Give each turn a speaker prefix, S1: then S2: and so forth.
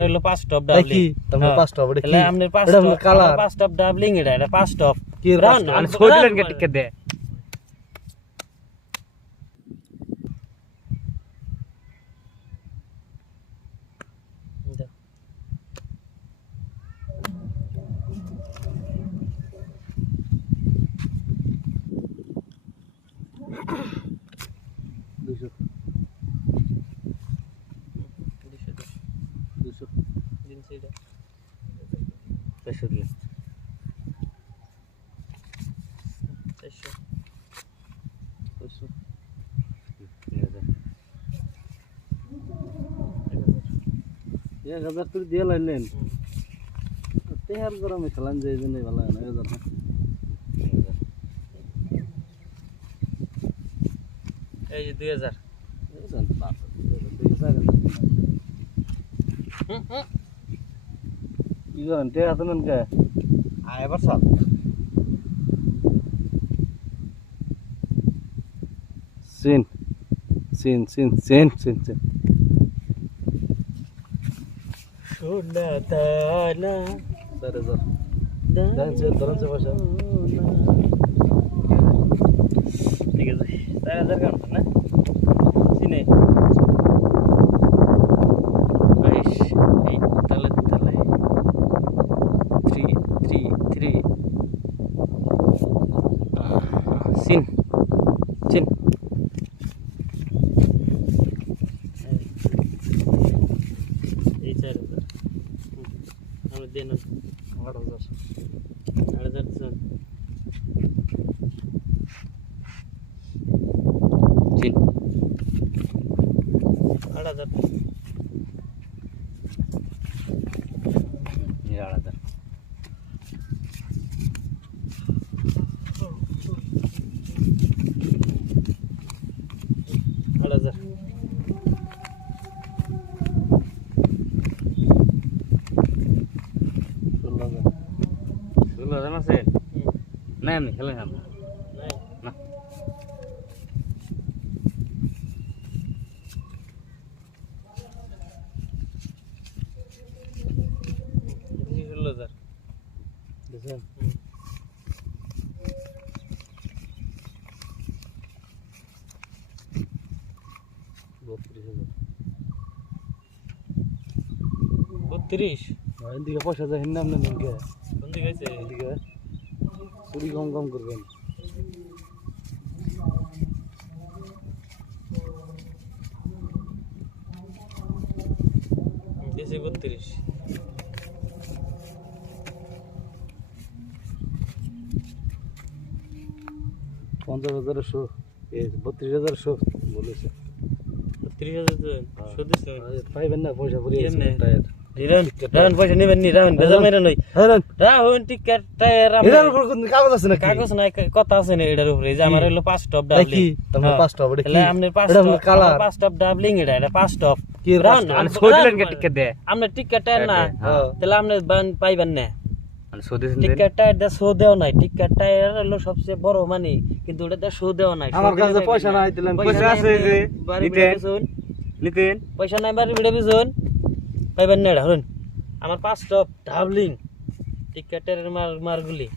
S1: হলো পাঁচ টপ
S2: তাই কি
S1: ডাবলিং
S2: তোমার পাঁচ টপ এটা কি এটা
S1: পাঁচ টপ ডাবলিং এটা এটা পাঁচ টপ
S2: কি এর
S1: আর
S3: ছয় দিলেন কে টিকে দে।
S2: చూడండి సైడ్ ప్రెషర్ ప్రెషర్ ఏ గదర్ తుడి దేలైన్ లేన్ తేహర్ గరం ఇట్లా చేయదండి వాళ్ళ ఏదన్నా
S1: এই যে
S2: 2000 2000 2000 2000 কি করেন তে হাতে নেন কে
S3: আয় এবার সব
S2: সিন সিন সিন সিন সিন সিন
S1: সোনা
S2: সে ধরেন সে পয়সা
S1: ঠিক আছে। চার হাজার না চিনে।
S2: আট হাজার
S1: দিচ্ছেন চিন আট হাজার
S3: আট হাজার
S1: আট হাজার
S2: ষোলো হাজার
S3: ষোলো হাজার আছে না এমনি খেলেন না।
S2: বত্রিশ
S1: বত্রিশ?
S2: এদিকে পয়সা যায় হিন্দাম এদিকে। চুরি কম কম করবেন।
S1: দিছি বত্রিশ।
S2: পঞ্চাশ হাজারের শো বত্রিশ হাজার শো বলেছে।
S1: বত্রিশ হাজার শোধ
S2: পাইবেন না পয়সা পড়ে
S1: কেমনে?
S2: টায়ার।
S1: পয়সা নেবেন নি? মেরে নই।
S2: হ্যাঁ
S1: টিকেট
S2: কাগজ আছে নাকি?
S1: কাগজ নাই কথা আছে না এটার উপরে। যে আমার হলো পাঁচ টপ ডাবলিং
S2: তোমার পাঁচ টপ এটা কি?
S1: আপনার পাঁচ টপ
S2: হলো কালার
S1: পাঁচ টপ ডাবলিং এটা এটা পাঁচ টপ
S2: কি এর
S1: রাউন
S2: পাঁচ top?
S3: ছয় দিলেন কে টিকে দে
S1: আপনি টিকেট টায়ার না।
S2: হ্যাঁ।
S1: তাহলে আপনি বান- পাইবেন না। টিকেট টায়ার দা শো দেওয়া নাই। টিকেট টায়ার হলো সবচেয়ে বড় মানে কিন্তু ওটা শো নাই।
S2: আমার কাছে পয়সা নাই দিলাম
S3: পয়সা
S1: নাই
S3: আছে যে,
S1: বাড়ি
S3: নিতেন।
S1: ভিড়ে
S3: নিতেন।
S1: পয়সা নাই বাড়ি ভিড়ে বিছুন। পাইবেন না এটা আমার পাঁচ টপ ডাবলিং টিকেটের মার মারগুলি।